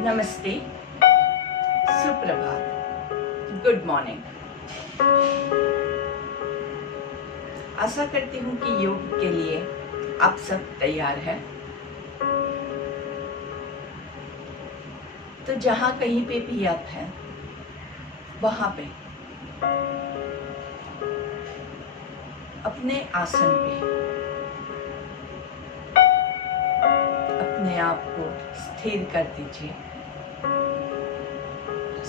नमस्ते, सुप्रभात, good morning. आशा करती हूँ कि योग के लिए आप सब तैयार हैं। तो जहाँ कहीं पे भी आप हैं, वहाँ पे अपने आसन पे अपने आप को स्थिर कर दीजिए।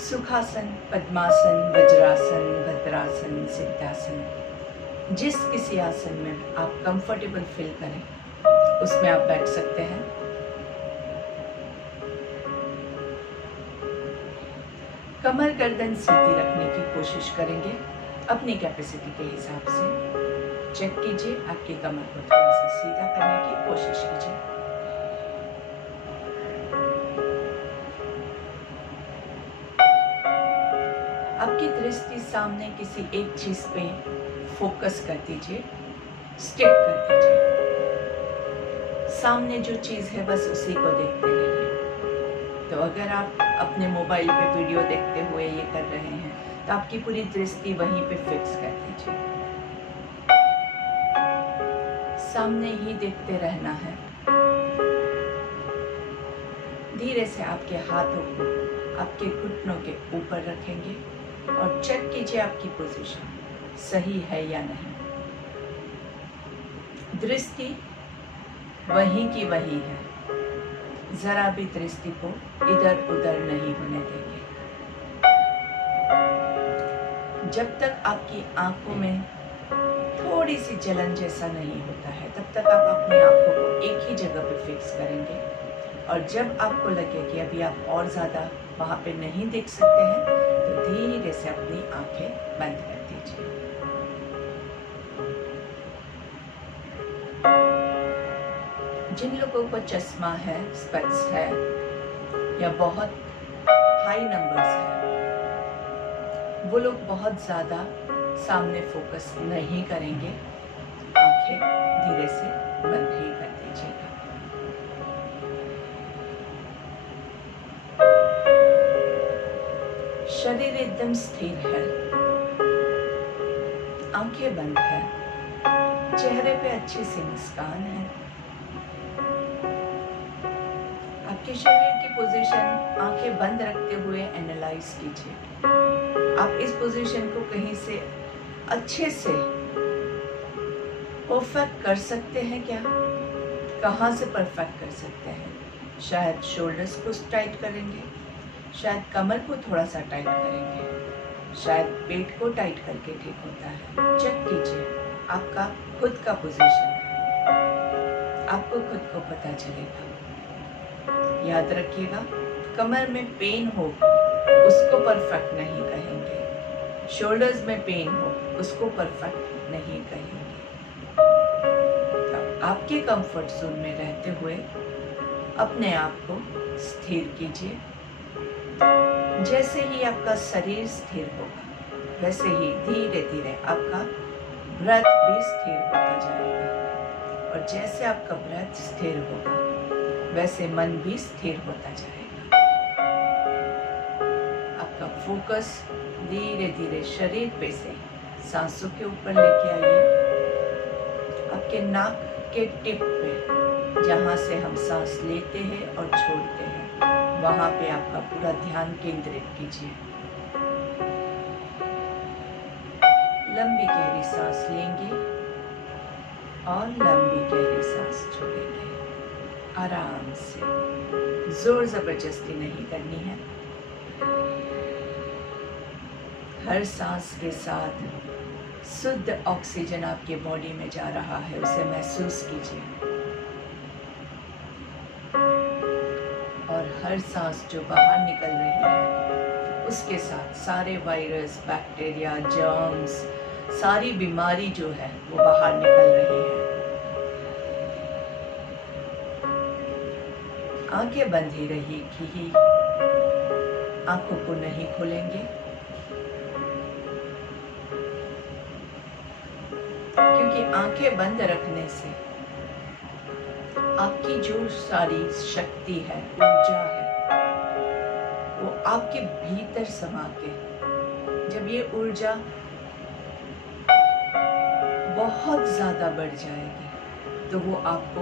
सुखासन, पद्मासन, वज्रासन, भद्रासन, सिद्धासन, जिस किसी आसन में आप कंफर्टेबल फील करें उसमें आप बैठ सकते हैं। कमर गर्दन सीधी रखने की कोशिश करेंगे अपनी कैपेसिटी के हिसाब से। चेक कीजिए, आपकी कमर को थोड़ा सा सीधा करने की कोशिश कीजिए। आपकी दृष्टि सामने किसी एक चीज पे फोकस कर दीजिए, स्टिक कर दीजिए। सामने जो चीज है बस उसी को देखते रहिए। तो अगर आप अपने मोबाइल पे वीडियो देखते हुए ये कर रहे हैं तो आपकी पूरी दृष्टि वहीं पे फिक्स कर दीजिए। सामने ही देखते रहना है। धीरे से आपके हाथों को आपके घुटनों के ऊपर रखेंगे और चेक कीजिए आपकी पोजीशन सही है या नहीं। दृष्टि वहीं की वहीं है, जरा भी दृष्टि को इधर उधर नहीं होने देंगे। जब तक आपकी आंखों में थोड़ी सी जलन जैसा नहीं होता है तब तक आप अपने आंखों को एक ही जगह पे फिक्स करेंगे। और जब आपको लगे कि अभी आप और ज़्यादा वहाँ पे नहीं देख सकते हैं तो धीरे से अपनी आंखें बंद कर दीजिए। जिन लोगों को चश्मा है, स्पेक्स है या बहुत हाई नंबर्स है, वो लोग बहुत ज़्यादा सामने फोकस नहीं करेंगे। आंखें धीरे से बंद ही कर दीजिएगा। शरीर एकदम स्थिर है, आंखें बंद है, चेहरे पे अच्छी सी मुस्कान है। आपके शरीर की पोजीशन आंखें बंद रखते हुए एनालाइज कीजिए। आप इस पोजीशन को कहीं से अच्छे से परफेक्ट कर सकते हैं क्या? कहाँ से परफेक्ट कर सकते हैं? शायद शोल्डर्स को टाइट करेंगे, शायद कमर को थोड़ा सा टाइट करेंगे, शायद पेट को टाइट करके ठीक होता है। चेक कीजिए, आपका खुद का पोजीशन है, आपको खुद को पता चलेगा। याद रखिएगा, कमर में पेन हो उसको परफेक्ट नहीं कहेंगे, शोल्डर्स में पेन हो उसको परफेक्ट नहीं कहेंगे। आपके कंफर्ट जोन में रहते हुए अपने आप को स्थिर कीजिए। जैसे ही आपका शरीर स्थिर होगा वैसे ही धीरे धीरे आपका ब्रेथ भी स्थिर होता जाएगा। और जैसे आपका ब्रेथ स्थिर होगा वैसे मन भी स्थिर होता जाएगा। आपका फोकस धीरे धीरे शरीर पे से सांसों के ऊपर लेके आइए। आपके नाक के टिप पे, जहाँ से हम सांस लेते हैं और छोड़ते हैं, वहाँ पे आपका पूरा ध्यान केंद्रित कीजिए। लंबी गहरी सांस लेंगे और लंबी गहरी सांस छोड़ेंगे। आराम से, जोर जबरदस्ती नहीं करनी है। हर सांस के साथ शुद्ध ऑक्सीजन आपके बॉडी में जा रहा है, उसे महसूस कीजिए। और हर सांस जो बाहर निकल रही है उसके साथ सारे वायरस, बैक्टीरिया, जर्म्स, सारी बीमारी जो है वो बाहर निकल रही है। आंखें बंद ही रहेगी, आंखों को नहीं खोलेंगे, क्योंकि आंखें बंद रखने से आपकी जो सारी शक्ति है, ऊर्जा है, आपके भीतर समा के, जब ये ऊर्जा बहुत ज्यादा बढ़ जाएगी तो वो आपको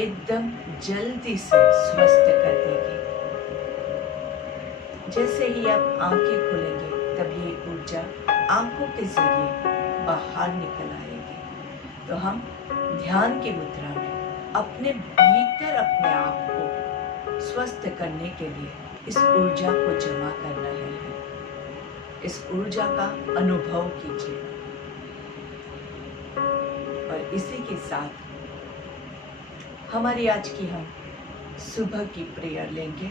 एकदम जल्दी से स्वस्थ कर देगी। जैसे ही आप आंखें खोलेंगे तब ये ऊर्जा आंखों के जरिए बाहर निकल आएगी। तो हम ध्यान की मुद्रा में अपने भीतर अपने आप को स्वस्थ करने के लिए इस ऊर्जा को जमा कर रहे हैं। इस ऊर्जा का अनुभव कीजिए और इसी के साथ हमारी आज की हम सुबह की प्रेयर लेंगे।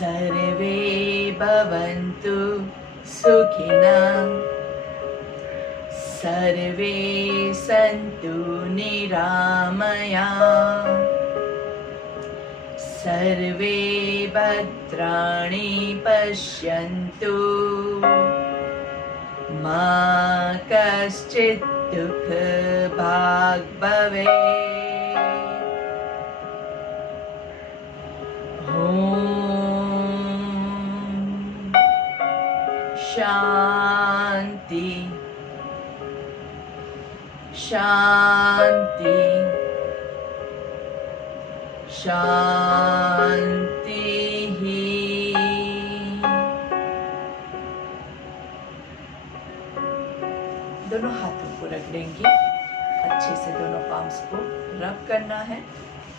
सर्वे भवन्तु सुखिनः, सर्वे सन्तु निरामयाः, सर्वे भद्राणि पश्यन्तु, मा कश्चित् दुःखभाग् भवेत्। शांति शांति शांति ही। दोनों हाथों को रगड़ेंगे, अच्छे से दोनों पाम्स को रब करना है।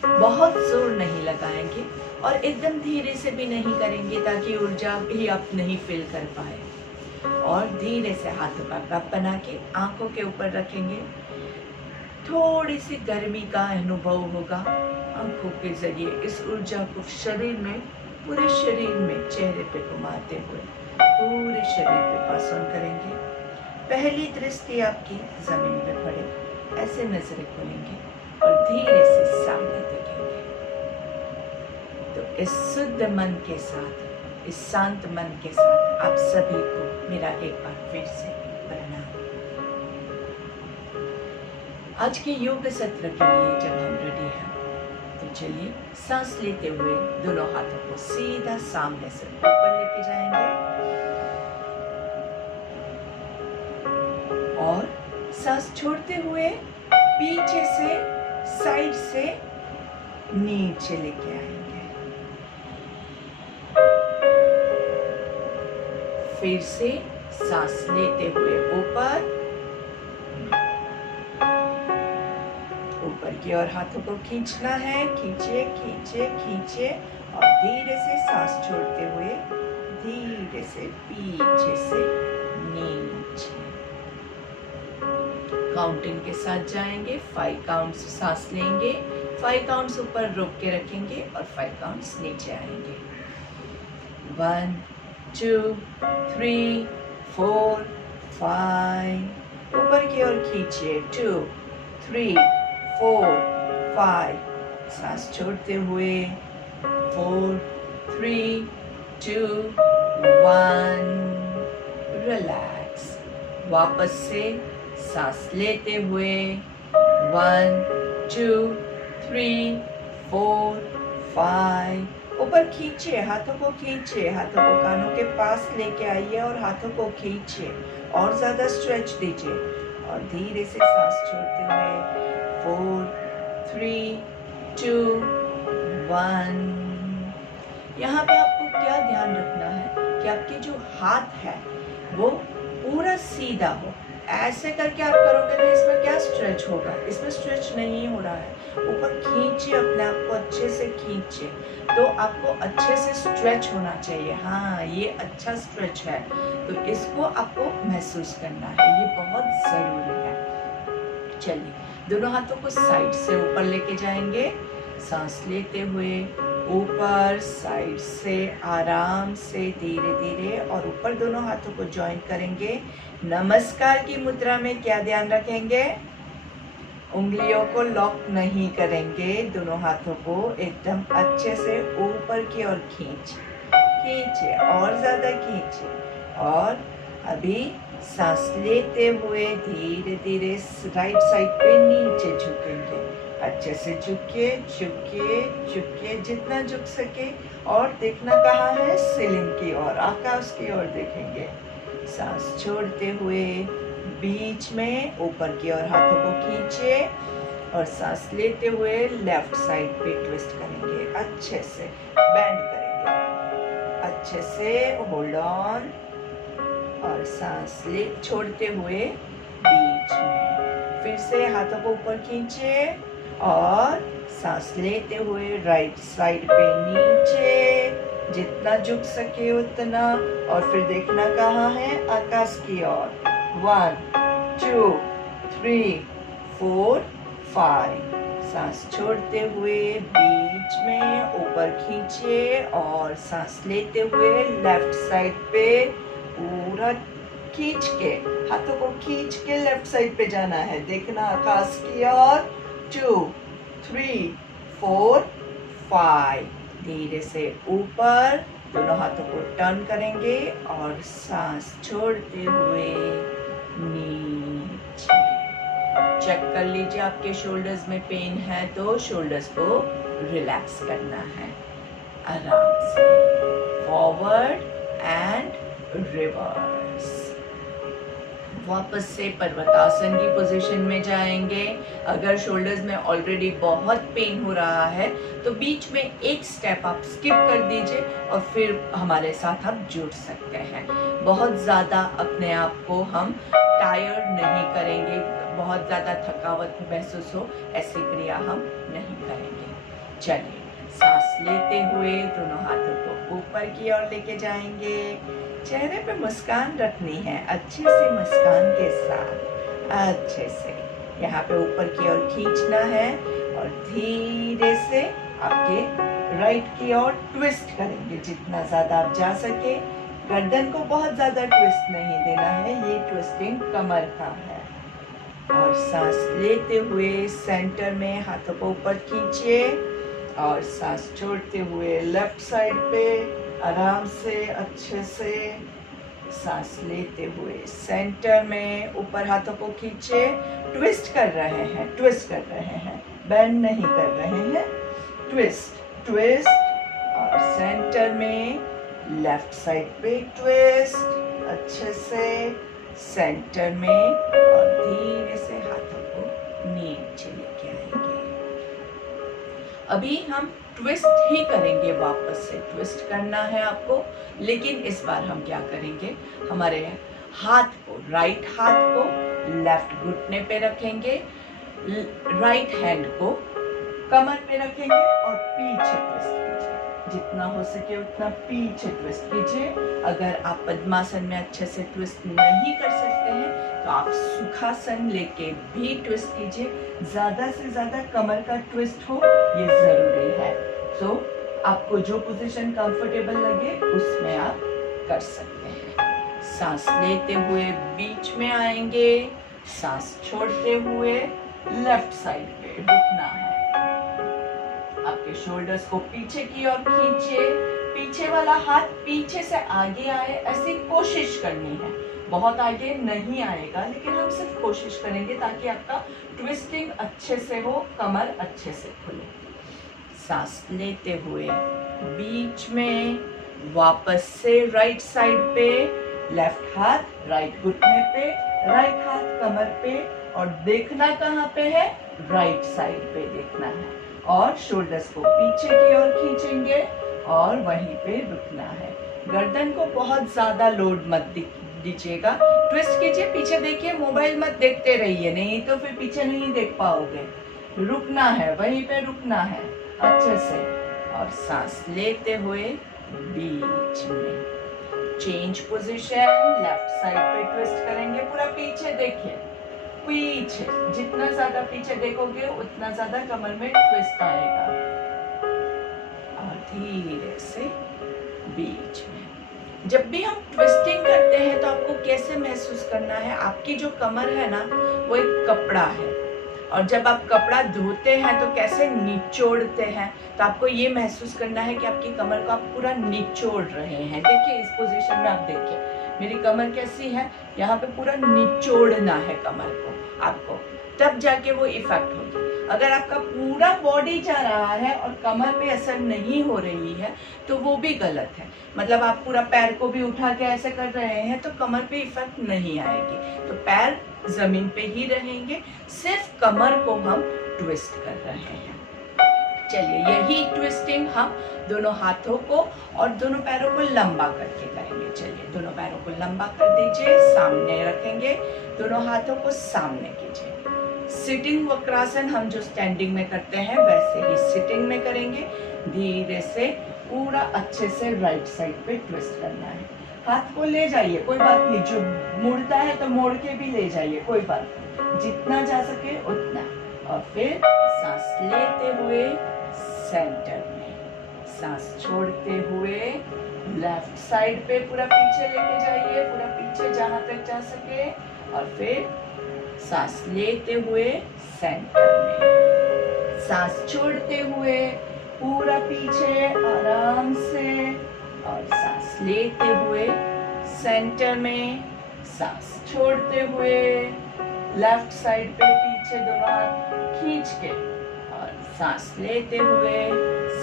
बहुत जोर नहीं लगाएंगे और एकदम धीरे से भी नहीं करेंगे ताकि ऊर्जा भी आप नहीं फील कर पाए। और धीरे से हाथों का कप बना के आंखों के ऊपर रखेंगे। थोड़ी सी गर्मी का अनुभव होगा आंखों के जरिए। इस ऊर्जा को शरीर में, पूरे शरीर में, चेहरे पे घुमाते हुए पूरे शरीर पे पास ऑन करेंगे। पहली दृष्टि आपकी जमीन पे पड़े, ऐसे नजरें खोलेंगे और धीरे से सामने देखेंगे। तो इस शुद्ध मन के साथ, इस शांत मन के साथ आप सभी को मेरा एक बार फिर से प्रणाम। आज के योग सत्र के लिए जब हम रेडी हैं तो चलिए सांस लेते हुए दोनों हाथों को सीधा सामने से ऊपर लेके जाएंगे और सांस छोड़ते हुए पीछे से, साइड से नीचे लेके आएंगे। फिर से सांस लेते हुए ऊपर की ओर हाथों को खींचना है। खींचे खींचे खींचे और धीरे से सांस छोड़ते हुए धीरे से पीछे से नीचे। काउंटिंग के साथ जाएंगे। 5 काउंट्स सांस लेंगे, 5 काउंट्स ऊपर रोक के रखेंगे और 5 काउंट्स नीचे आएंगे। 1 2 3 4 5 ऊपर की ओर खींचिए। 2 3 4 5 सांस छोड़ते हुए 4 3 2 1 रिलैक्स। वापस से सांस लेते हुए 1 2 3 4 5 ऊपर खींचिए, हाथों को खींचिए, हाथों को कानों के पास लेके आइए और हाथों को खींचिए और ज्यादा स्ट्रेच दीजिए और धीरे से सांस छोड़ते हुए 4 3 2 1। यहाँ पे आपको क्या ध्यान रखना है कि आपके जो हाथ है वो पूरा सीधा हो। ऐसे करके आप करोगे तो इसमें क्या स्ट्रेच होगा, इसमें स्ट्रेच नहीं हो रहा है। ऊपर खींचिए, अपने आप को अच्छे से खींचिए, तो आपको अच्छे से स्ट्रेच होना चाहिए। हाँ, ये अच्छा स्ट्रेच है, तो इसको आपको महसूस करना है, ये बहुत जरूरी है। चलिए दोनों हाथों को साइड से ऊपर लेके जाएंगे। सांस लेते हुए ऊपर, साइड से आराम से धीरे धीरे और ऊपर दोनों हाथों को ज्वाइन करेंगे। नमस्कार की मुद्रा में क्या ध्यान रखेंगे, उंगलियों को लॉक नहीं करेंगे, दोनों हाथों को एकदम अच्छे से ऊपर की ओर खींचिए और ज्यादा खींचिए और अभी सांस लेते हुए धीरे धीरे राइट साइड पे नीचे झुकेंगे। अच्छे से झुकिए झुकिए झुकिए जितना झुक सके, और देखना कहाँ है, सीलिंग की ओर, आकाश की ओर देखेंगे। सांस छोड़ते हुए बीच में ऊपर की ओर हाथों को खींचिए, और सांस लेते हुए लेफ्ट साइड पे ट्विस्ट करेंगे। अच्छे से बेंड करेंगे, अच्छे से होल्ड ऑन, और सांस ले छोड़ते हुए बीच में फिर से हाथों को ऊपर खींचिए, और सांस लेते हुए राइट साइड पे नीचे जितना झुक सके उतना, और फिर देखना कहाँ है, आकाश की ओर। 1 2 3 4 5। सांस छोड़ते हुए बीच में ऊपर खींचिए, और सांस लेते हुए लेफ्ट साइड पे पूरा खींच के, हाथों को खींच के लेफ्ट साइड पे जाना है, देखना आकाश की ओर। 2 3 4 5। धीरे से ऊपर दोनों हाथों को टर्न करेंगे, और सांस छोड़ते हुए नीचे। चेक कर लीजिए, आपके शोल्डर्स में पेन है तो शोल्डर्स को रिलैक्स करना है। आराम से फॉरवर्ड एंड रिवर्स। वापस से पर्वतासन की पोजीशन में जाएंगे। अगर शोल्डर्स में ऑलरेडी बहुत पेन हो रहा है तो बीच में एक स्टेप आप स्किप कर दीजिए, और फिर हमारे साथ आप जुड़ सकते हैं। बहुत ज़्यादा अपने आप को हम टायर्ड नहीं करेंगे, बहुत ज़्यादा थकावट महसूस हो ऐसी क्रिया हम नहीं करेंगे। चलिए, सांस लेते हुए दोनों हाथों को ऊपर की ओर लेके जाएंगे। चेहरे पे मुस्कान रखनी है, अच्छे से मुस्कान के साथ अच्छे से यहाँ पे ऊपर की ओर खींचना है, और धीरे से आपके राइट की ओर ट्विस्ट करेंगे जितना ज़्यादा आप जा सके। गर्दन को बहुत ज़्यादा ट्विस्ट नहीं देना है, ये ट्विस्टिंग कमर का है। और सांस लेते हुए सेंटर में हाथों को ऊपर खींचिए, और सांस छोड़ते हुए लेफ्ट साइड पे आराम से अच्छे से सांस लेते हुए सेंटर में ऊपर हाथों को खींचे। ट्विस्ट कर रहे हैं, ट्विस्ट कर रहे हैं, बेंड नहीं कर रहे हैं। ट्विस्ट ट्विस्ट, और सेंटर में लेफ्ट साइड पे ट्विस्ट अच्छे से सेंटर में, और धीरे से हाथों को नीचे लेके आएंगे। अभी हम ट्विस्ट ही करेंगे, वापस से ट्विस्ट करना है आपको, लेकिन इस बार हम क्या करेंगे, हमारे हाथ को, राइट हाथ को लेफ्ट घुटने पे रखेंगे, राइट हैंड को कमर पे रखेंगे, और पीछे ट्विस्ट कीजिए, जितना हो सके उतना पीछे ट्विस्ट कीजिए। अगर आप पद्मासन में अच्छे से ट्विस्ट नहीं कर सकते हैं तो आप सुखासन लेके भी ट्विस्ट कीजिए। ज़्यादा से ज़्यादा कमर का ट्विस्ट हो, ये ज़रूरी है। सो आपको जो पोजीशन कंफर्टेबल लगे उसमें आप कर सकते हैं। सांस लेते हुए बीच में आएंगे, सांस छोड़ते हुए लेफ्ट साइड पे रुकना है। आपके शोल्डर्स को पीछे की ओर खींचिए, पीछे वाला हाथ पीछे से आगे आए ऐसी कोशिश करनी है। बहुत आगे नहीं आएगा, लेकिन हम सिर्फ कोशिश करेंगे ताकि आपका ट्विस्टिंग अच्छे से हो, कमर अच्छे से खुले। सांस लेते हुए बीच में वापस से राइट साइड पे, लेफ्ट हाथ राइट घुटने पे, राइट हाथ कमर पे, और देखना कहाँ पे है, राइट साइड पे देखना है, और शोल्डर्स को पीछे की ओर खींचेंगे और वहीं पे रुकना है। गर्दन को बहुत ज्यादा लोड मत दीजिएगा, ट्विस्ट कीजिए, पीछे देखिए, मोबाइल मत देखते रहिए, नहीं तो फिर पीछे नहीं देख पाओगे। रुकना है, वहीं पे रुकना है अच्छे से, और सांस लेते हुए बीच में चेंज पोजीशन, लेफ्ट साइड पे ट्विस्ट करेंगे, पूरा पीछे देखिए, पीछे जितना ज्यादा पीछे देखोगे उतना ज्यादा कमर में ट्विस्ट आएगा, और धीरे से बीच में। जब भी हम ट्विस्टिंग करते हैं तो आपको कैसे महसूस करना है, आपकी जो कमर है ना वो एक कपड़ा है, और जब आप कपड़ा धोते हैं तो कैसे निचोड़ते हैं, तो आपको ये महसूस करना है कि आपकी कमर को आप पूरा निचोड़ रहे हैं। देखिए इस पोजीशन में आप देखिए, मेरी कमर कैसी है, यहाँ पे पूरा निचोड़ना है कमर को आपको, तब जाके वो इफेक्ट होगी। अगर आपका पूरा बॉडी जा रहा है और कमर पे असर नहीं हो रही है तो वो भी गलत है। मतलब आप पूरा पैर को भी उठा के ऐसे कर रहे हैं तो कमर पे इफेक्ट नहीं आएगी। तो पैर जमीन पे ही रहेंगे, सिर्फ कमर को हम ट्विस्ट कर रहे हैं। चलिए, यही ट्विस्टिंग हम दोनों हाथों को और दोनों पैरों को लंबा करके करेंगे। चलिए, दोनों पैरों को लंबा कर दीजिए, सामने रखेंगे, दोनों हाथों को सामने कीजिए। सिटिंग वक्रासन हम जो स्टैंडिंग में करते हैं वैसे ही सिटिंग में करेंगे। धीरे से पूरा अच्छे से राइट साइड पे ट्विस्ट करना है। हाथ को ले जाइए, कोई बात नहीं, जो मुड़ता है तो मोड़ के भी ले जाइए, कोई बात नहीं, जितना जा सके उतना। और फिर सांस लेते हुए सेंटर में, सांस छोड़ते हुए लेफ्ट साइड पे पूरा पीछे लेके जाइए, पूरा पीछे जहां तक जा सके। और फिर सांस लेते हुए सेंटर में, सांस छोड़ते हुए पूरा पीछे आराम से, और सांस लेते हुए सेंटर में, सांस छोड़ते हुए लेफ्ट साइड पे पीछे दोनों हाथ खींच के, और सांस लेते हुए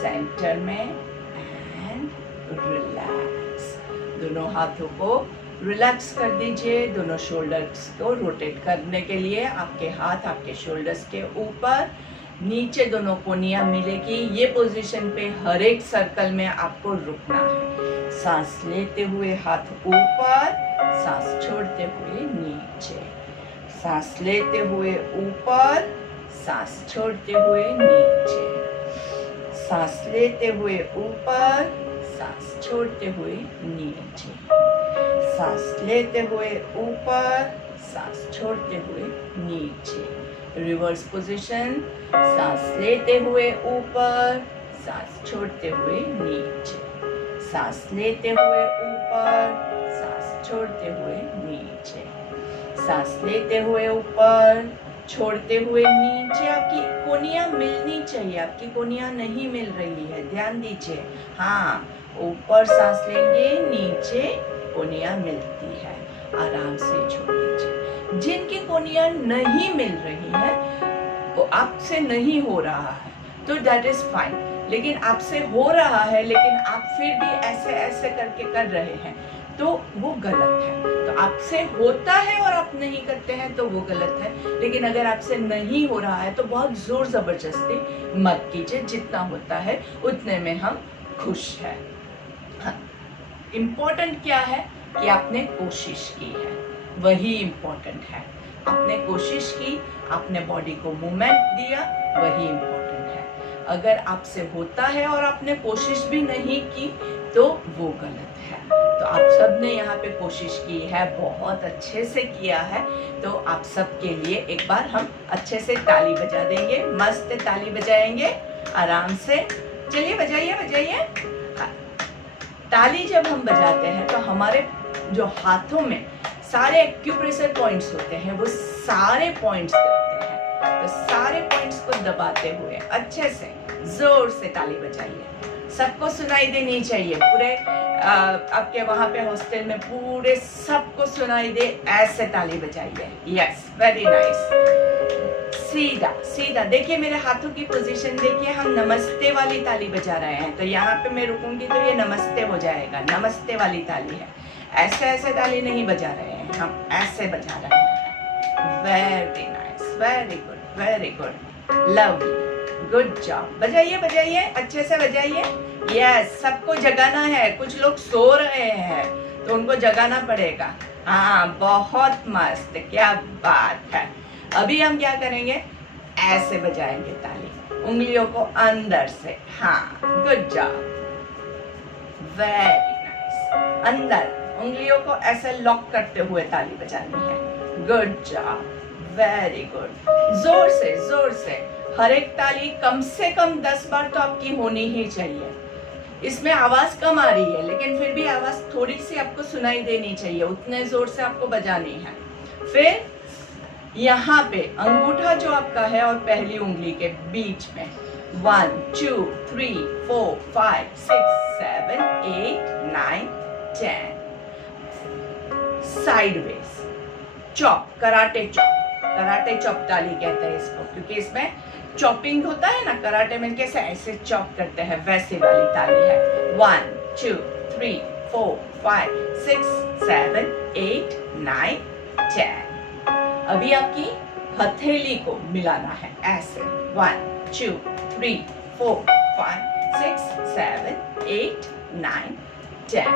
सेंटर में एंड रिलैक्स। दोनों हाथों को रिलैक्स कर दीजिए। दोनों शोल्डर्स को रोटेट करने के लिए आपके हाथ आपके शोल्डर्स के ऊपर, नीचे दोनों कोनियां मिलेगी। ये पोजीशन पे हर एक सर्कल में आपको रुकना है। सांस लेते हुए हाथ ऊपर, सांस छोड़ते हुए नीचे, सांस लेते हुए ऊपर, सांस छोड़ते हुए नीचे, सांस लेते हुए ऊपर, सांस छोड़ते हुए नीचे, सांस लेते हुए ऊपर, सांस छोड़ते हुए नीचे। रिवर्स पोजीशन, सांस लेते हुए ऊपर, सांस छोड़ते हुए नीचे, सांस लेते हुए ऊपर, सांस छोड़ते हुए नीचे, सांस लेते हुए ऊपर, छोड़ते हुए नीचे। आपकी कोनियां मिलनी चाहिए, आपकी कोनियां नहीं मिल रही है, ध्यान दीजिए। हाँ, ऊपर सांस लेंगे, नीचे कोनियां मिलती है, आराम से छोड़ दीजिए। जिनकी कोनियां नहीं मिल रही है, वो आपसे नहीं हो रहा है तो दैट इज फाइन, लेकिन आपसे हो रहा है लेकिन आप फिर भी ऐसे ऐसे करके कर रहे हैं तो वो गलत है। तो आपसे होता है और आप नहीं करते हैं तो वो गलत है। लेकिन अगर आपसे नहीं हो रहा है तो बहुत जोर जबरदस्ती मत कीजिए, जितना होता है उतने में हम खुश हैं। हाँ, इम्पोर्टेंट क्या है कि आपने कोशिश की है, वही इम्पोर्टेंट है। आपने कोशिश की, आपने बॉडी को मूवमेंट दिया, वही इम्पोर्टेंट है। अगर आपसे होता है और आपने कोशिश भी नहीं की तो वो गलत है। तो आप सब ने यहाँ पे कोशिश की है, बहुत अच्छे से किया है। तो आप सब के लिए एक बार हम अच्छे से ताली बजा देंगे, मस्त ताली बजाएंगे आराम से। चलिए बजाइए बजाइए। ताली जब हम बजाते हैं तो हमारे जो हाथों में सारे एक्यूप्रेशर पॉइंट्स होते हैं वो सारे पॉइंट्स करते हैं। तो सारे पॉइंट्स को दबाते हुए अच्छे से जोर से ताली बजाइए। सबको सुनाई देनी चाहिए, पूरे आपके वहां पे हॉस्टल में पूरे सबको सुनाई दे, ऐसे ताली बजाइए। Yes, very nice. सीधा सीधा देखिए, मेरे हाथों की पोजीशन देखिए। हम नमस्ते वाली ताली बजा रहे हैं, तो यहाँ पे मैं रुकूंगी तो ये नमस्ते हो जाएगा। नमस्ते वाली ताली है, ऐसे ऐसे ताली नहीं बजा रहे हैं, हम ऐसे बजा रहे हैं। Very nice, very good, very good, lovely, good job. बजाइए बजाइए, अच्छे से बजाइए। यस, सबको जगाना है। कुछ लोग सो रहे हैं तो उनको जगाना पड़ेगा। हाँ, बहुत मस्त, क्या बात है। अभी हम क्या करेंगे, ऐसे बजाएंगे ताली, उंगलियों को अंदर से। हाँ, गुड जॉब, वेरी नाइस। अंदर उंगलियों को ऐसे लॉक करते हुए ताली बजानी है। Good job, very good. जोर से जोर से, हर एक ताली कम से कम 10 बार तो आपकी होनी ही चाहिए। इसमें आवाज कम आ रही है लेकिन फिर भी आवाज थोड़ी सी आपको सुनाई देनी चाहिए, उतने जोर से आपको बजानी है। फिर यहाँ पे अंगूठा जो आपका है और पहली उंगली के बीच में 1 2 3 4 5 6 7 8 9 10 साइडवेज चॉप, कराटे चॉप ताली कहते हैं इसको, क्योंकि इसमें चॉपिंग होता है ना, कराटे में कैसे ऐसे चॉप करते हैं वैसे वाली ताली है। 1 2 3 4 5 6 7 8 9 10। अभी आपकी हथेली को मिलाना है ऐसे, 1 2 3 4 5 6 7 8 9 10।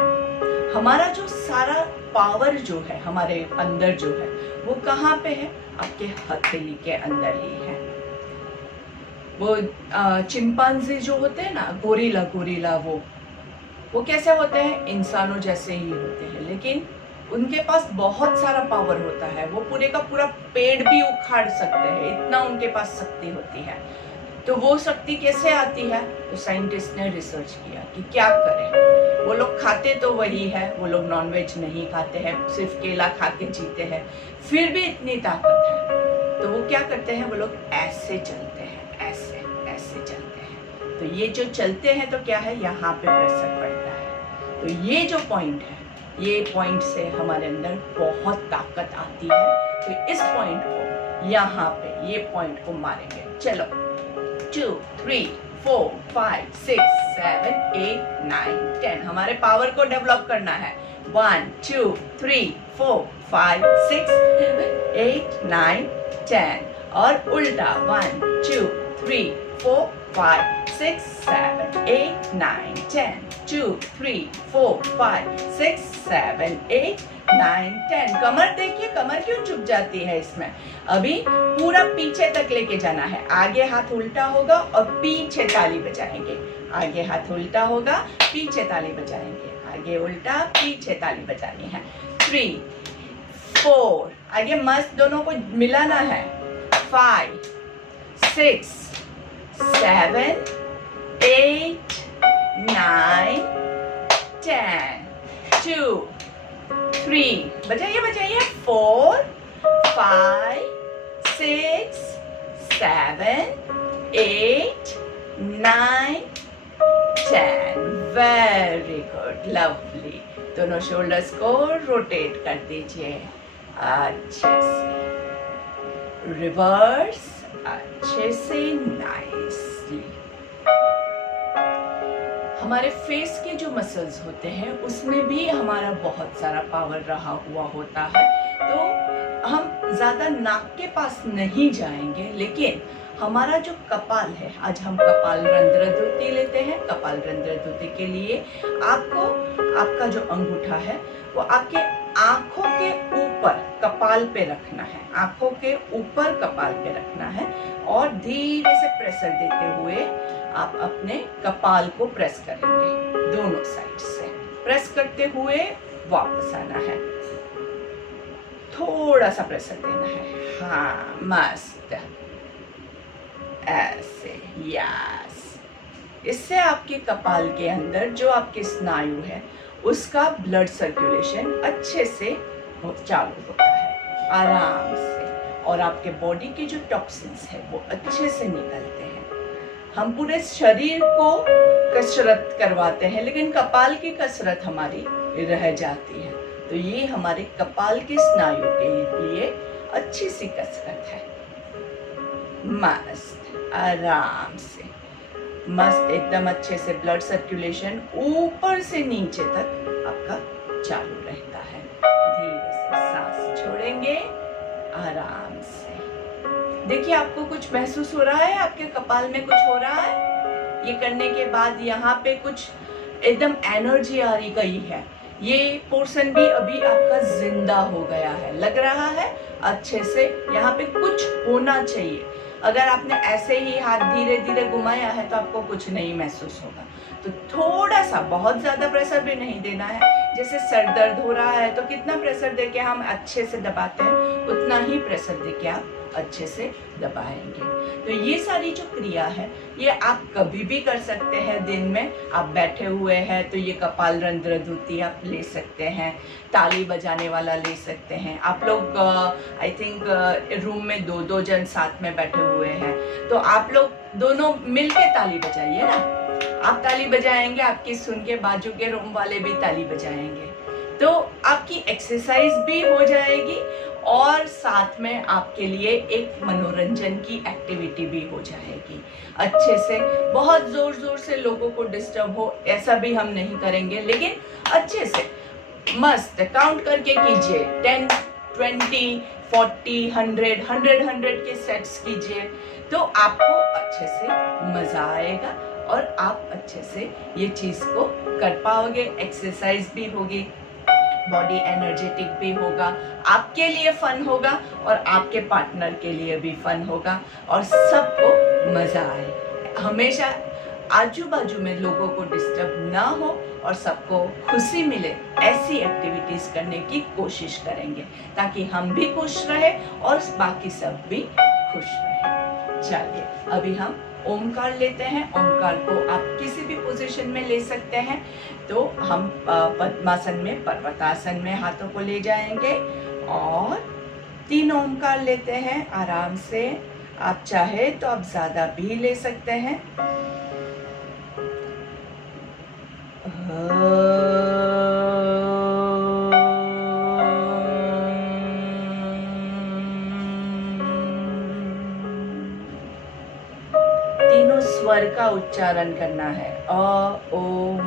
हमारा जो सारा पावर जो है हमारे अंदर जो है वो कहाँ पे है? आपके हथेली के अंदर ही है। वो चिंपांजी जो होते हैं ना, गोरिल्ला, वो कैसे होते हैं? इंसानों जैसे ही होते हैं, लेकिन उनके पास बहुत सारा पावर होता है। वो पूरे का पूरा पेड़ भी उखाड़ सकते हैं, इतना उनके पास शक्ति होती है। तो वो शक्ति कैसे आती है? तो साइंटिस्ट ने रिसर्च किया कि क्या करें। वो लोग खाते तो वही है, वो लोग नॉनवेज नहीं खाते हैं, सिर्फ केला खा के जीते हैं, फिर भी इतनी ताकत है। तो वो क्या करते हैं? वो लोग ऐसे चलते हैं, ऐसे चलते हैं। तो ये जो चलते हैं तो क्या है? यहाँ पे प्रेशर पड़ता है। तो ये जो पॉइंट है, ये पॉइंट से हमारे अंदर बहुत ताकत आती है। तो इस पॉइंट को यहाँ पे, ये पॉइंट को मारेंगे। चलो 2 3 4 5 6 7 8 9 10। हमारे पावर को डेवलप करना है। 1 2 3 4 5 6 7 8 9 10। और उल्टा 1 2 3 4 5 6 7 8 9 10। 2 3 4 5 6 7 8 9 10। कमर देखिए, कमर क्यों झुक जाती है इसमें? अभी पूरा पीछे तक लेके जाना है। आगे हाथ उल्टा होगा और पीछे ताली बजाएंगे। आगे हाथ उल्टा होगा, पीछे ताली बजाएंगे। आगे उल्टा, पीछे ताली बजानी है। 3 4, आगे मस्त दोनों को मिलाना है। 5 6 7 8 9 10। 2 3, बजाइए 4 5 6 7 8 9 10। Very good, lovely. दोनों शोल्डर्स को रोटेट कर दीजिए अच्छे से, रिवर्स अच्छे से, नाइसली। हमारे फेस के जो मसल्स होते हैं उसमें भी हमारा बहुत सारा पावर रहा हुआ होता है। तो हम ज्यादा नाक के पास नहीं जाएंगे, लेकिन हमारा जो कपाल है, आज हम कपाल रंध्र धुति लेते हैं। कपाल रंध्र धुति के लिए आपको आपका जो अंगूठा है वो आपके आंखों के ऊपर कपाल पे रखना है। आंखों के ऊपर कपाल पे रखना है और धीरे से प्रेशर देते हुए आप अपने कपाल को प्रेस करेंगे। दोनों साइड से प्रेस करते हुए वापस आना है। थोड़ा सा प्रेशर देना है। हाँ, मस्त, ऐसे, यस। इससे आपके कपाल के अंदर जो आपके स्नायु है उसका ब्लड सर्कुलेशन अच्छे से चालू होता है, आराम से, और आपके बॉडी के जो टॉक्सिन्स है वो अच्छे से निकलते हैं। हम पूरे शरीर को कसरत करवाते हैं, लेकिन कपाल की कसरत हमारी रह जाती है। तो ये हमारे कपाल के स्नायु के लिए अच्छी सी कसरत है। मस्त, आराम से, मस्त, एकदम अच्छे से ब्लड सर्कुलेशन ऊपर से नीचे तक आपका चालू रहता है। धीरे से सांस छोड़ेंगे, आराम से। देखिए, आपको कुछ महसूस हो रहा है? आपके कपाल में कुछ हो रहा है? ये करने के बाद यहाँ पे कुछ एकदम एनर्जी आ रही गई है। ये पोर्शन भी अभी आपका जिंदा हो गया है, लग रहा है अच्छे से। यहाँ पे कुछ होना चाहिए। अगर आपने ऐसे ही हाथ धीरे धीरे घुमाया है तो आपको कुछ नहीं महसूस होगा। तो थोड़ा सा, बहुत ज्यादा प्रेशर भी नहीं देना है। जैसे सर दर्द हो रहा है तो कितना प्रेशर देके हम अच्छे से दबाते हैं, उतना ही प्रेशर देके आप अच्छे से दबाएंगे। तो ये सारी जो क्रिया है ये आप कभी भी कर सकते हैं। दिन में आप बैठे हुए हैं तो ये कपाल रंध्र धुति आप ले सकते हैं। ताली बजाने वाला ले सकते हैं। आप लोग आई थिंक रूम में 2-2 जन साथ में बैठे हुए हैं, तो आप लोग दोनों मिलके ताली बजाइए ना। आप ताली बजाएंगे, आपकी सुन के बाजू के रूम वाले भी ताली बजाएंगे। तो आपकी एक्सरसाइज भी हो जाएगी और साथ में आपके लिए एक मनोरंजन की एक्टिविटी भी हो जाएगी अच्छे से। बहुत जोर जोर से लोगों को डिस्टर्ब हो ऐसा भी हम नहीं करेंगे, लेकिन अच्छे से मस्त काउंट करके कीजिए। 10, 20, 40, 100 के सेट्स कीजिए, तो आपको अच्छे से मजा आएगा और आप अच्छे से ये चीज को कर पाओगे। एक्सरसाइज भी होगी, बॉडी एनर्जेटिक भी होगा, आपके लिए फन होगा और आपके पार्टनर के लिए भी फन होगा और सबको मजा आए। हमेशा आजू बाजू में लोगों को डिस्टर्ब ना हो और सबको खुशी मिले, ऐसी एक्टिविटीज करने की कोशिश करेंगे ताकि हम भी खुश रहे और बाकी सब भी खुश रहे। चलिए अभी हम ओमकार लेते हैं। ओमकार को आप किसी भी पोजीशन में ले सकते हैं। तो हम पद्मासन में, पर्वतासन में हाथों को ले जाएंगे और 3 ओमकार लेते हैं आराम से। आप चाहे तो आप ज्यादा भी ले सकते हैं। तीनों स्वर का उच्चारण करना है। अ, ओ, म।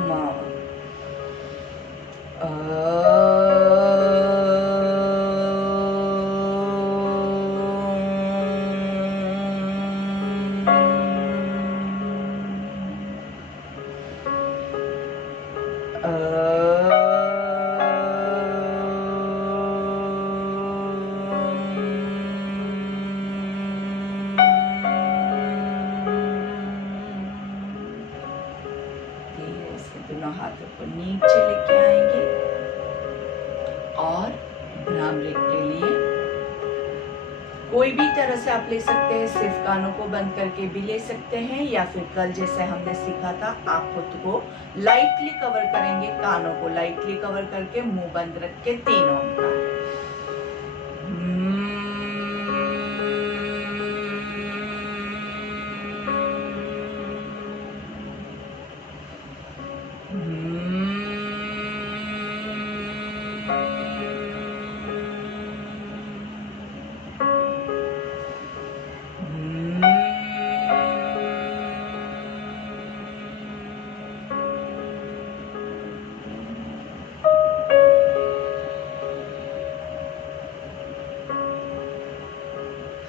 दोनों हाथों को नीचे लेके आएंगे और भ्रामरी के लिए कोई भी तरह से आप ले सकते हैं। सिर्फ कानों को बंद करके भी ले सकते हैं या फिर कल जैसे हमने सीखा था आप खुद को लाइटली कवर करेंगे। कानों को लाइटली कवर करके मुंह बंद रख के 3 ओंकार।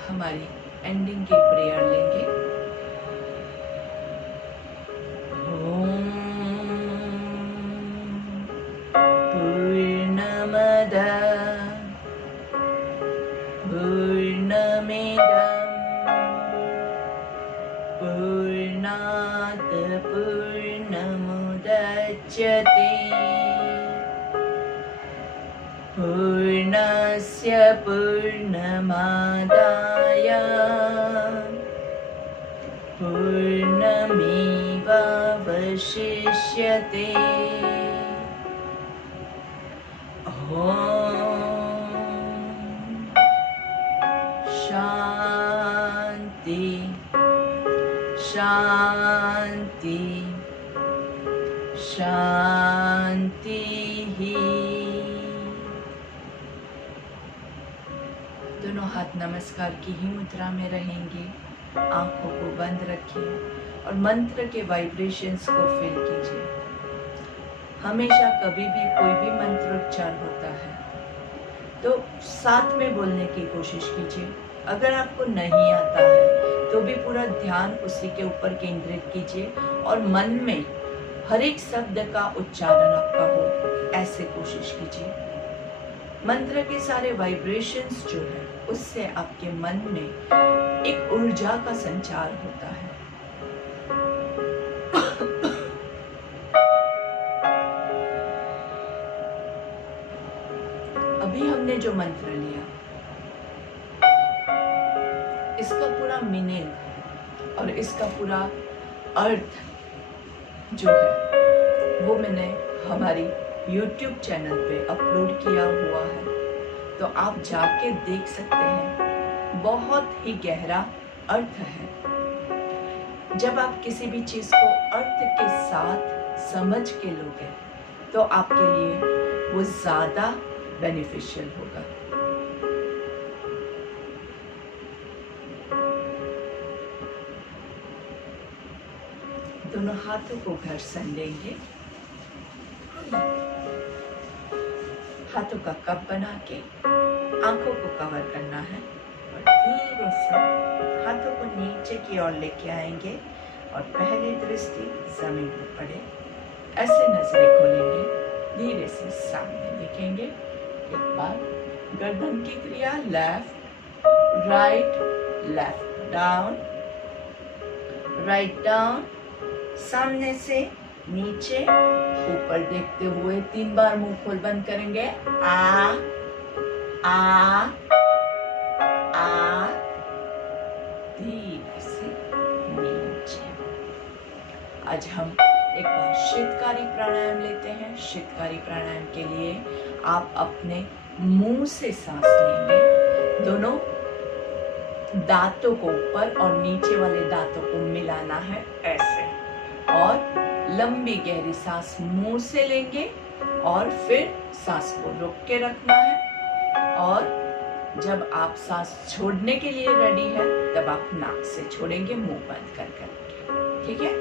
हमारी एंडिंग की प्रेयर लेंगे। ओम पूर्णमद पूर्णमिदं पूर्णात् पूर्णमुदच्यते पूर्णस्य पूर्णमादाय पूर्णमेवावशिष्यते। शांति शांति शांति ही। दोनों हाथ नमस्कार की ही मुद्रा में रहेंगे। आंखों को बंद रखिए और मंत्र के वाइब्रेशंस को फील कीजिए। हमेशा कभी भी कोई भी मंत्र उच्चार होता है तो साथ में बोलने की कोशिश कीजिए। अगर आपको नहीं आता है तो भी पूरा ध्यान उसी के ऊपर केंद्रित कीजिए और मन में हर एक शब्द का उच्चारण आपका हो, ऐसे कोशिश कीजिए। मंत्र के सारे वाइब्रेशंस जो है उससे आपके मन में एक ऊर्जा का संचार होता है। अभी हमने जो मंत्र लिया इसका पूरा मीनिंग और इसका पूरा अर्थ जो है वो मैंने हमारी YouTube चैनल पे अपलोड किया हुआ है, तो आप जाके देख सकते हैं। बहुत ही गहरा अर्थ है। जब आप किसी भी चीज को अर्थ के साथ समझ के लोगे तो आपके लिए वो ज़्यादा बेनिफिशियल होगा। दोनों हाथों को घर्षण देंगे, हाथों का कप बना के आंखों को कवर करना है और धीरे से हाथों को नीचे की ओर लेके आएंगे और पहली दृष्टि जमीन पर पड़े। ऐसे नजरें खोलेंगे, धीरे से सामने देखेंगे। एक बार गर्दन की क्रिया, left right, left down, write down, सामने से नीचे, ऊपर देखते हुए 3 बार मुंह खोल बंद करेंगे। आ आ आ, धीरे से नीचे। आज हम एक बार शीतकारी प्राणायाम लेते हैं। शीतकारी प्राणायाम के लिए आप अपने मुंह से सांस लेंगे। दोनों दांतों को ऊपर और नीचे वाले दांतों को मिलाना है ऐसे, और लंबी गहरी सांस मुंह से लेंगे और फिर सांस को रोक के रखना है। और जब आप सांस छोड़ने के लिए रेडी है तब आप नाक से छोड़ेंगे, मुंह बंद कर करके। ठीक है?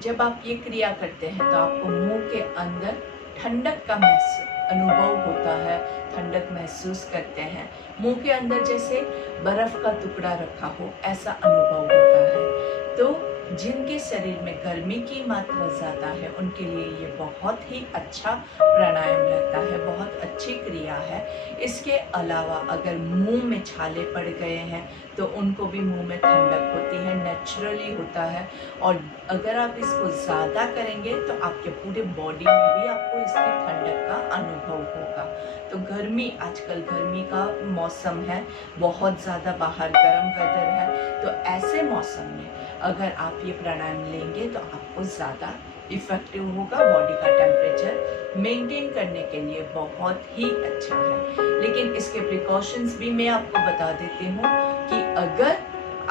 जब आप ये क्रिया करते हैं तो आपको मुंह के अंदर ठंडक का अनुभव होता है, ठंडक महसूस करते हैं। मुंह के अंदर जैसे बर्फ का टुकड़ा रखा हो ऐसा अनुभव होता है। तो जिनके शरीर में गर्मी की मात्रा ज़्यादा है उनके लिए ये बहुत ही अच्छा प्राणायाम रहता है, बहुत अच्छी क्रिया है। इसके अलावा अगर मुंह में छाले पड़ गए हैं तो उनको भी मुंह में ठंडक होती है, नेचुरली होता है। और अगर आप इसको ज़्यादा करेंगे तो आपके पूरे बॉडी में भी आपको इसकी ठंडक का अनुभव होगा। तो गर्मी, आजकल गर्मी का मौसम है, बहुत ज़्यादा बाहर गर्म वेदर है, तो ऐसे मौसम में अगर आप ये प्राणायाम लेंगे तो आपको ज़्यादा इफेक्टिव होगा। बॉडी का टेम्परेचर मेंटेन करने के लिए बहुत ही अच्छा है। लेकिन इसके प्रिकॉशंस भी मैं आपको बता देती हूँ कि अगर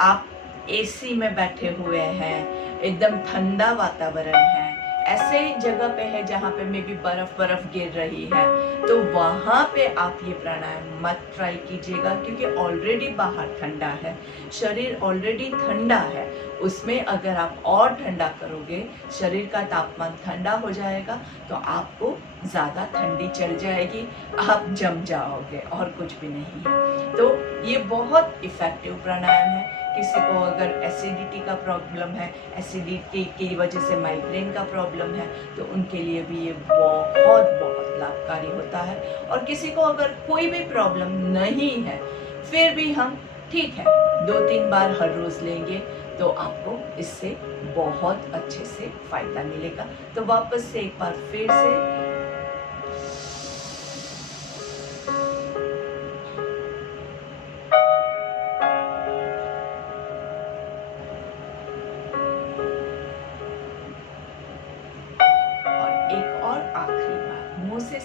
आप एसी में बैठे हुए हैं, एकदम ठंडा वातावरण है, ऐसे जगह पे है जहाँ पे मे भी बर्फ गिर रही है, तो वहाँ पे आप ये प्राणायाम मत ट्राई कीजिएगा, क्योंकि ऑलरेडी बाहर ठंडा है, शरीर ऑलरेडी ठंडा है। उसमें अगर आप और ठंडा करोगे, शरीर का तापमान ठंडा हो जाएगा तो आपको ज़्यादा ठंडी चढ़ जाएगी, आप जम जाओगे और कुछ भी नहीं है। तो ये बहुत इफ़ेक्टिव प्राणायाम है। किसी को अगर एसिडिटी का प्रॉब्लम है, एसिडिटी की वजह से माइग्रेन का प्रॉब्लम है, तो उनके लिए भी ये बहुत लाभकारी होता है। और किसी को अगर कोई भी प्रॉब्लम नहीं है फिर भी हम ठीक है 2-3 बार हर रोज लेंगे तो आपको इससे बहुत अच्छे से फायदा मिलेगा। तो वापस से एक बार फिर से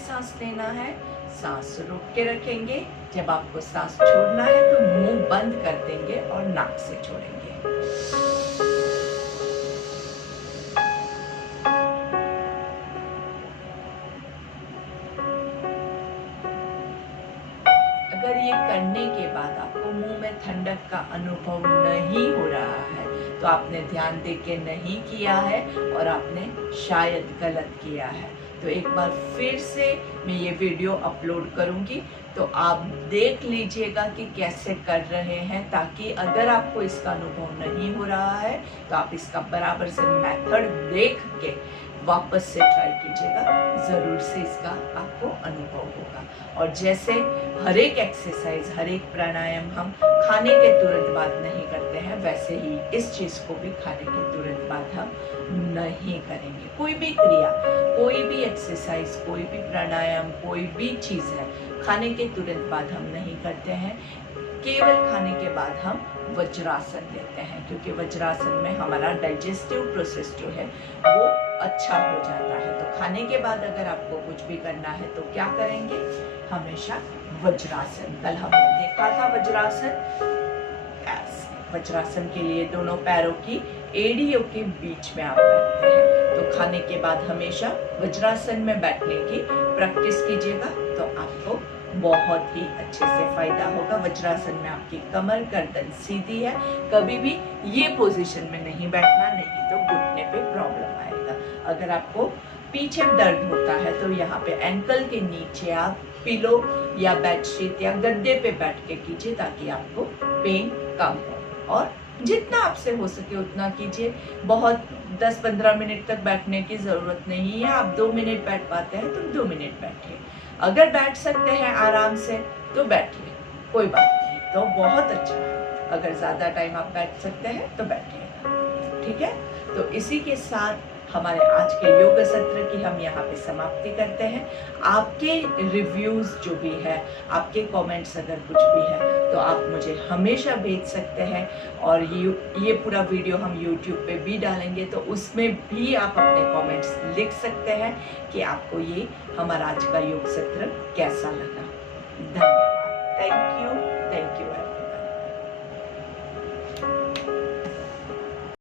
सांस लेना है, सांस रोक के रखेंगे। जब आपको सांस छोड़ना है तो मुंह बंद कर देंगे और नाक से छोड़ेंगे। अगर ये करने के बाद आपको मुंह में ठंडक का अनुभव नहीं हो रहा है तो आपने ध्यान दे के नहीं किया है और आपने शायद गलत किया है। तो एक बार फिर से मैं ये वीडियो अपलोड करूँगी तो आप देख लीजिएगा कि कैसे कर रहे हैं, ताकि अगर आपको इसका अनुभव नहीं हो रहा है तो आप इसका बराबर से मेथड देख के वापस से ट्राई कीजिएगा, ज़रूर से इसका आपको अनुभव होगा। और जैसे हर एक एक्सरसाइज, हर एक प्राणायाम हम खाने के तुरंत बाद नहीं करते हैं, वैसे ही इस चीज़ को भी खाने के तुरंत बाद हम नहीं करेंगे। कोई भी क्रिया, कोई भी एक्सरसाइज, कोई भी प्राणायाम, कोई भी चीज़ है, खाने के तुरंत बाद हम नहीं करते हैं। केवल खाने के बाद हम वज्रासन लेते हैं, क्योंकि वज्रासन में हमारा डाइजेस्टिव प्रोसेस जो है वो अच्छा हो जाता है। तो खाने के बाद अगर आपको कुछ भी करना है तो क्या करेंगे, हमेशा वज्रासन। कल हमने देखा था वज्रासन। वज्रासन के लिए दोनों पैरों की एड़ियों के बीच में आप बैठते हैं। तो खाने के बाद हमेशा वज्रासन में बैठने की प्रैक्टिस कीजिएगा, तो आपको बहुत ही अच्छे से फायदा होगा। वज्रासन में आपकी कमर गर्दन सीधी है, कभी भी ये पोजीशन में नहीं बैठना, नहीं तो घुटने पे प्रॉब्लम आएगा। अगर आपको पीछे दर्द होता है तो यहाँ पे एंकल के नीचे आप पिलो या बेडशीट या गद्दे पे बैठ के कीजिए, ताकि आपको पेन कम हो। और जितना आपसे हो सके उतना कीजिए। बहुत 10-15 मिनट तक बैठने की जरूरत नहीं है। आप 2 मिनट बैठ पाते हैं तो 2 मिनट बैठिए। अगर बैठ सकते हैं आराम से तो बैठिए, कोई बात नहीं, तो बहुत अच्छा है। अगर ज्यादा टाइम आप बैठ सकते हैं तो बैठिएगा, ठीक है। तो इसी के साथ हमारे आज के योग सत्र की हम यहाँ पे समाप्ति करते हैं। आपके रिव्यूज जो भी है, आपके कमेंट्स अगर कुछ भी है तो आप मुझे हमेशा भेज सकते हैं। और ये पूरा वीडियो हम YouTube पे भी डालेंगे, तो उसमें भी आप अपने कमेंट्स लिख सकते हैं कि आपको ये हमारा आज का योग सत्र कैसा लगा। धन्यवाद। Thank you.